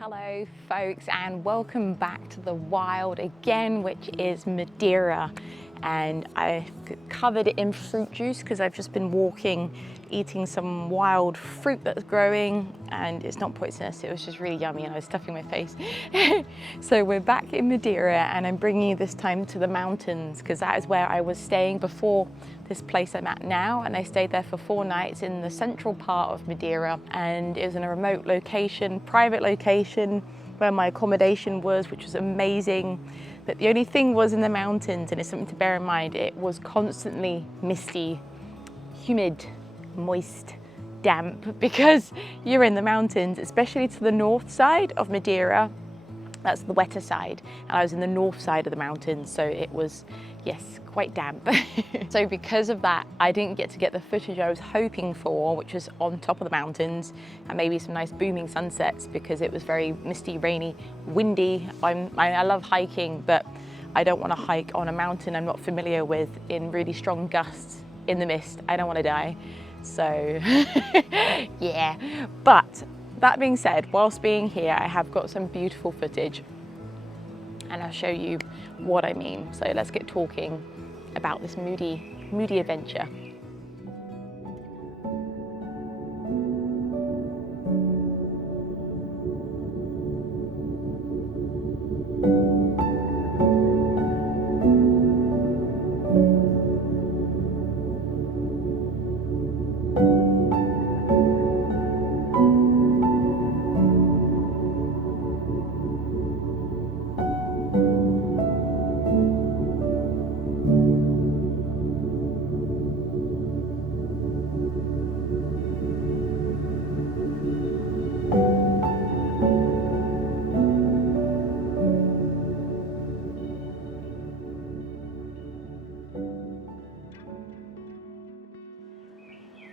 Hello folks, and welcome back to the wild again, which is Madeira. And I've covered it in fruit juice because I've just been walking, eating some wild fruit that's growing, and it's not poisonous, it was just really yummy and I was stuffing my face. So we're back in Madeira and I'm bringing you this time to the mountains because that is where I was staying before this place I'm at now, and I stayed there for 4 nights in the central part of Madeira, and it was in a remote location, private location where my accommodation was, which was amazing. But the only thing was in the mountains, and it's something to bear in mind, it was constantly misty, humid, moist, damp, because you're in the mountains, especially to the north side of Madeira. That's the wetter side, and I was in the north side of the mountains, so it was, yes, quite damp. So because of that, I didn't get to get the footage I was hoping for, which was on top of the mountains and maybe some nice booming sunsets, because it was very misty, rainy, windy. I love hiking, but I don't want to hike on a mountain I'm not familiar with in really strong gusts in the mist. I don't want to die. So yeah, but that being said, whilst being here, I have got some beautiful footage and I'll show you what I mean. So let's get talking about this moody adventure.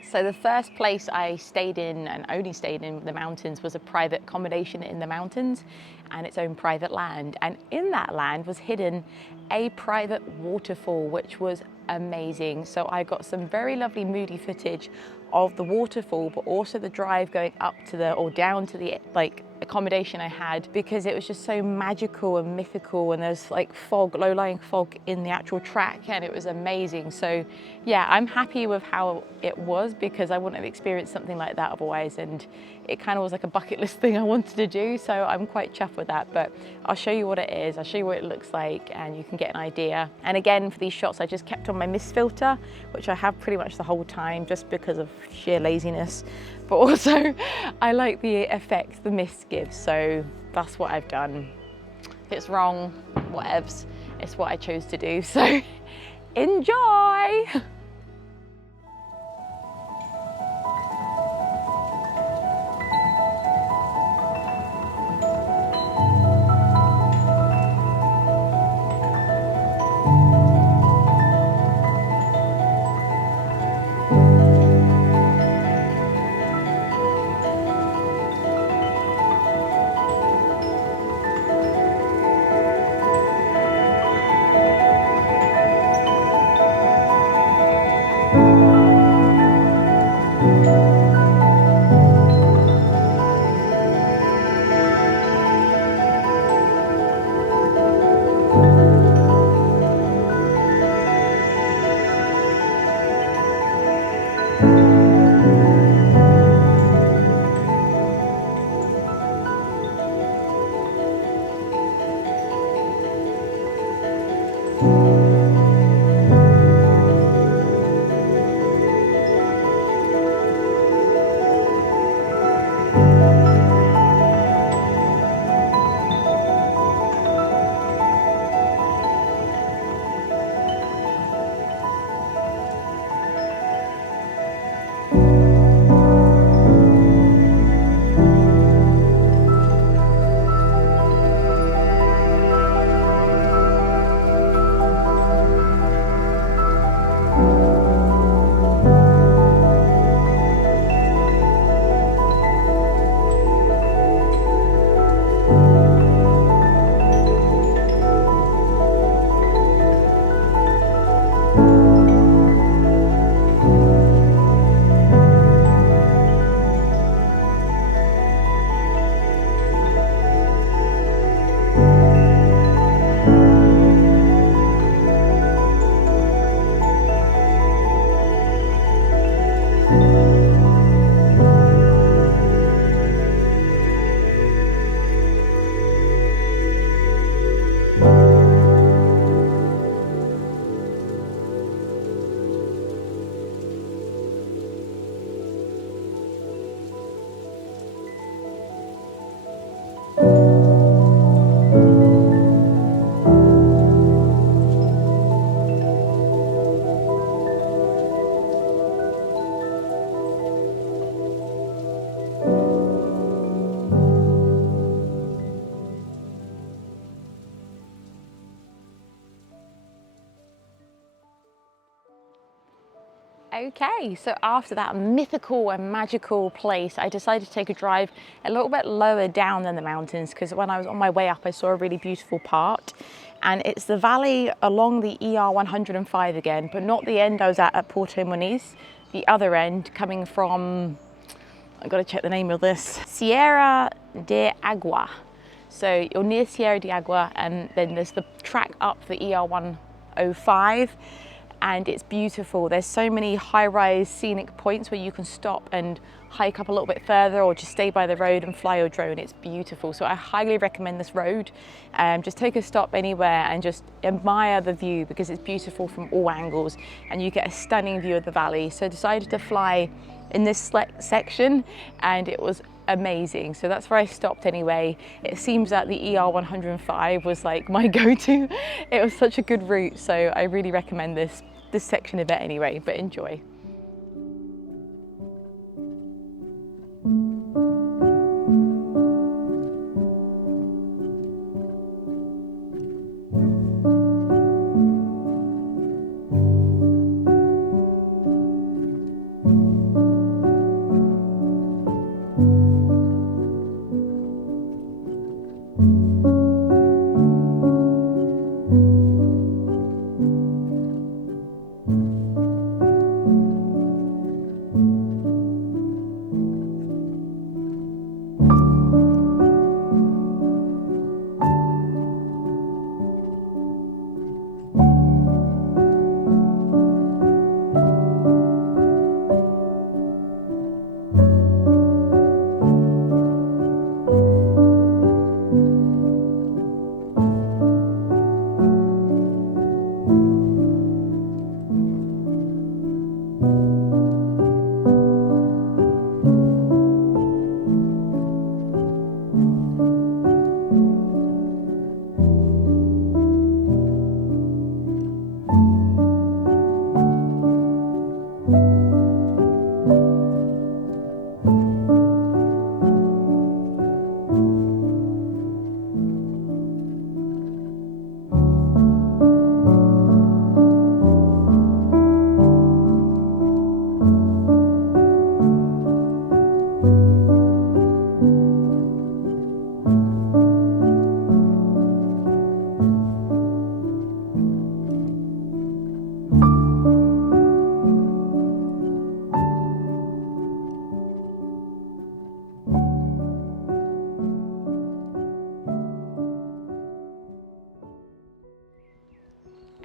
So the first place I stayed in, and only stayed in the mountains, was a private accommodation in the mountains and its own private land. And in that land was hidden a private waterfall, which was amazing. So I got some very lovely moody footage of the waterfall, but also the drive going up to the, or down to the accommodation I had, because it was just so magical and mythical, and there's like fog, low-lying fog in the actual track, and it was amazing. So yeah, I'm happy with how it was, because I wouldn't have experienced something like that otherwise, and it kind of was like a bucket list thing I wanted to do, so I'm quite chuffed with that. But I'll show you what it is, I'll show you what it looks like, and you can get an idea. And again, for these shots I just kept on my mist filter, which I have pretty much the whole time just because of sheer laziness, but also I like the effect the mist gives, so that's what I've done. If it's wrong, whatevs, it's what I chose to do, so enjoy! Okay, so after that mythical and magical place, I decided to take a drive a little bit lower down than the mountains, because when I was on my way up, I saw a really beautiful part. And it's the valley along the ER 105 again, but not the end I was at Porto Muniz, the other end coming from, I've got to check the name of this, Sierra de Agua. So you're near Sierra de Agua, and then there's the track up the ER 105. And it's beautiful. There's so many high-rise scenic points where you can stop and hike up a little bit further, or just stay by the road and fly your drone. It's beautiful. So I highly recommend this road. Just take a stop anywhere and just admire the view, because it's beautiful from all angles and you get a stunning view of the valley. So I decided to fly in this section and it was amazing. So that's where I stopped anyway. It seems that the ER 105 was like my go-to. It was such a good route, so I really recommend this section of it anyway, but enjoy.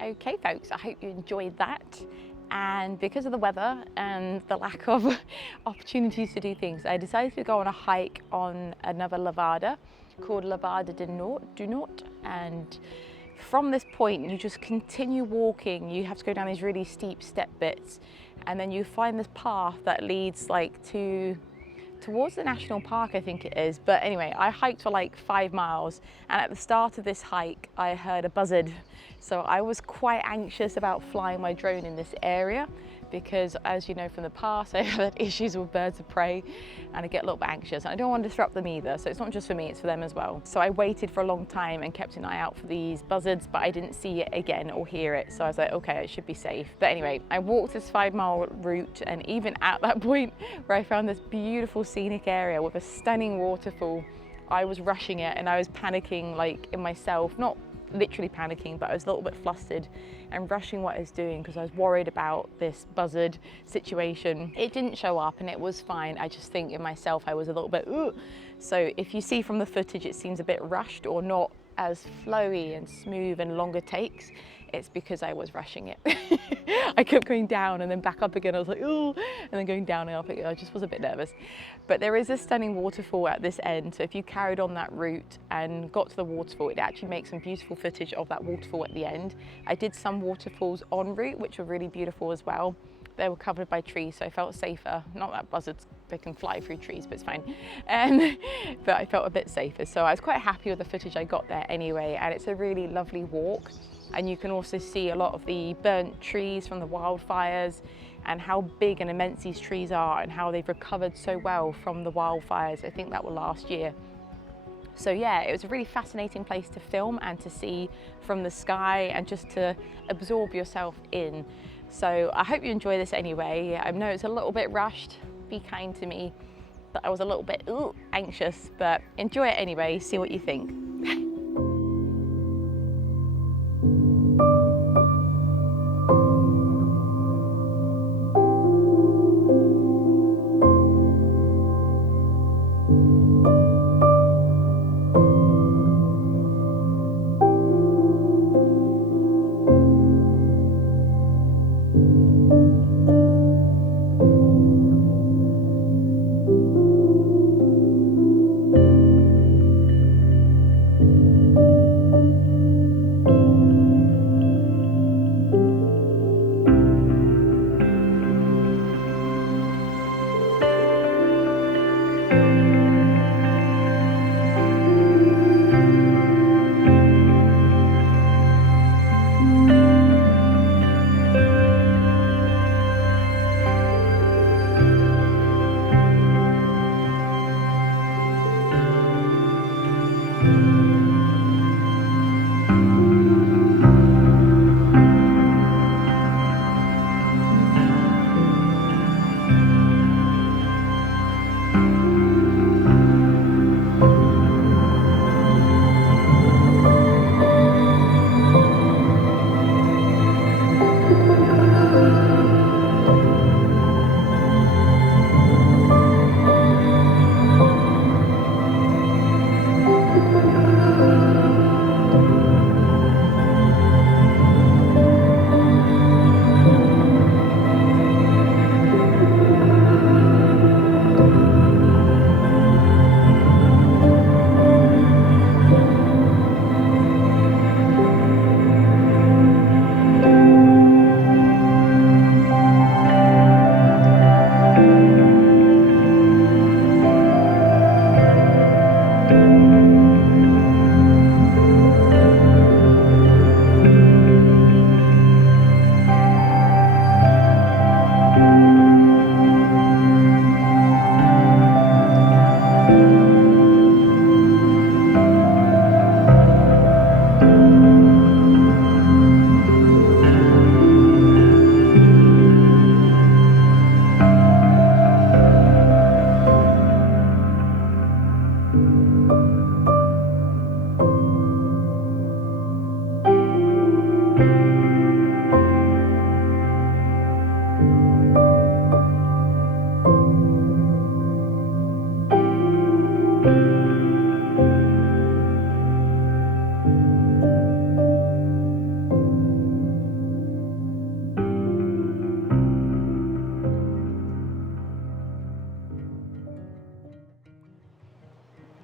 Okay folks, I hope you enjoyed that. And because of the weather and the lack of opportunities to do things, I decided to go on a hike on another Levada called Lavada du Norte. And from this point, you just continue walking. You have to go down these really steep step bits, and then you find this path that leads like towards the national park, I think it is. But anyway, I hiked for like 5 miles, and at the start of this hike, I heard a buzzard. So I was quite anxious about flying my drone in this area, because as you know from the past, I've had issues with birds of prey and I get a little bit anxious. And I don't want to disrupt them either. So it's not just for me, it's for them as well. So I waited for a long time and kept an eye out for these buzzards, but I didn't see it again or hear it. So I was like, okay, it should be safe. But anyway, I walked this 5-mile route, and even at that point where I found this beautiful scenic area with a stunning waterfall, I was rushing it and I was panicking like in myself, not literally panicking, but I was a little bit flustered and rushing what I was doing because I was worried about this buzzard situation. It didn't show up and it was fine. I just think in myself I was a little bit ooh. So if you see from the footage it seems a bit rushed or not as flowy and smooth and longer takes, it's because I was rushing it. I kept going down and then back up again. I was like, ooh, and then going down and up again. I just was a bit nervous. But there is a stunning waterfall at this end. So if you carried on that route and got to the waterfall, it actually makes some beautiful footage of that waterfall at the end. I did some waterfalls en route, which were really beautiful as well. They were covered by trees, so I felt safer. Not that buzzards, they can fly through trees, but it's fine. But I felt a bit safer. So I was quite happy with the footage I got there anyway. And it's a really lovely walk. And you can also see a lot of the burnt trees from the wildfires and how big and immense these trees are and how they've recovered so well from the wildfires. I think that were last year. So yeah, it was a really fascinating place to film and to see from the sky and just to absorb yourself in. So I hope you enjoy this anyway. I know it's a little bit rushed, be kind to me, but I was a little bit anxious, but enjoy it anyway, see what you think.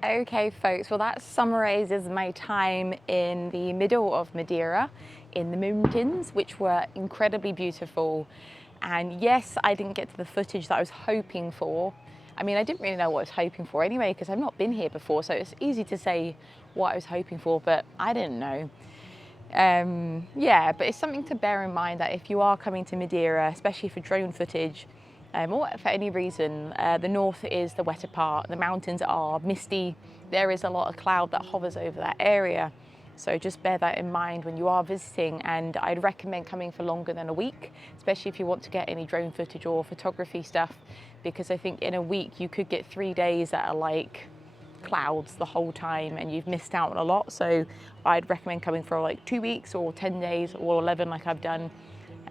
Okay folks, well that summarizes my time in the middle of Madeira in the mountains, which were incredibly beautiful. And yes, I didn't get to the footage that I was hoping for. I mean, I didn't really know what I was hoping for anyway, because I've not been here before, so it's easy to say what I was hoping for, but I didn't know. Yeah, but it's something to bear in mind that if you are coming to Madeira, especially for drone footage, or for any reason, the north is the wetter part, the mountains are misty, there is a lot of cloud that hovers over that area. So just bear that in mind when you are visiting, and I'd recommend coming for longer than a week, especially if you want to get any drone footage or photography stuff, because I think in a week you could get 3 days that are like clouds the whole time and you've missed out on a lot. So I'd recommend coming for like 2 weeks or 10 days or 11 like I've done.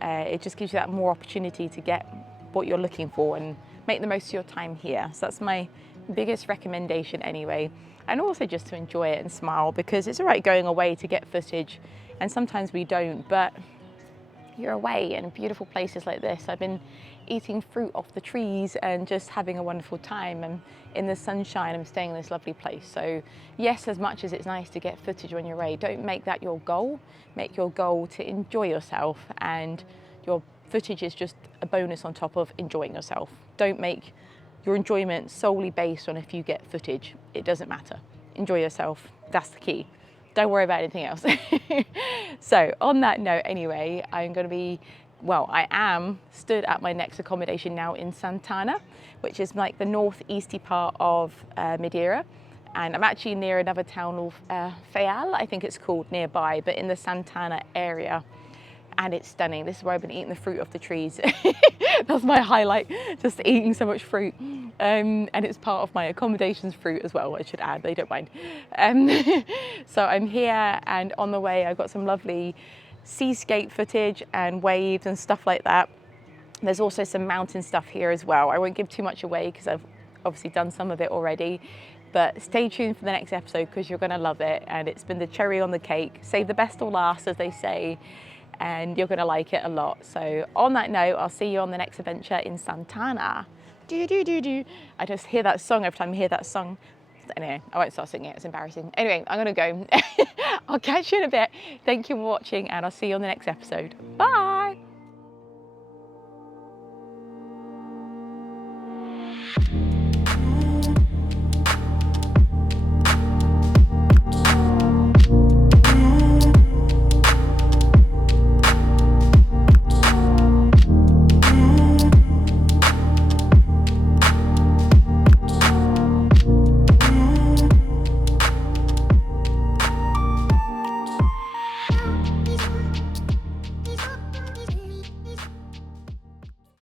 It just gives you that more opportunity to get what you're looking for and make the most of your time here. So that's my biggest recommendation anyway. And also just to enjoy it and smile, because it's all right going away to get footage and sometimes we don't, but you're away in beautiful places like this. I've been eating fruit off the trees and just having a wonderful time, and in the sunshine I'm staying in this lovely place. So yes, as much as it's nice to get footage when you're away, don't make that your goal. Make your goal to enjoy yourself, and your footage is just a bonus on top of enjoying yourself. Don't make your enjoyment solely based on if you get footage. It doesn't matter. Enjoy yourself, that's the key. Don't worry about anything else. So on that note anyway, I'm going to be, well, I am stood at my next accommodation now in Santana, which is like the northeasty part of Madeira. And I'm actually near another town of Freewell, I think it's called, nearby, but in the Santana area. and it's stunning. This is where I've been eating the fruit off the trees. That's my highlight, just eating so much fruit. And it's part of my accommodations fruit as well, I should add, they don't mind. So I'm here, and on the way I've got some lovely seascape footage and waves and stuff like that. There's also some mountain stuff here as well. I won't give too much away because I've obviously done some of it already, but stay tuned for the next episode because you're gonna love it, and it's been the cherry on the cake. Save the best till last, as they say, and you're gonna like it a lot. So on that note, I'll see you on the next adventure in Santana. Do, do, do, do. I just hear that song every time I hear that song. Anyway, I won't start singing it, it's embarrassing. Anyway, I'm gonna go. I'll catch you in a bit. Thank you for watching, and I'll see you on the next episode. Bye.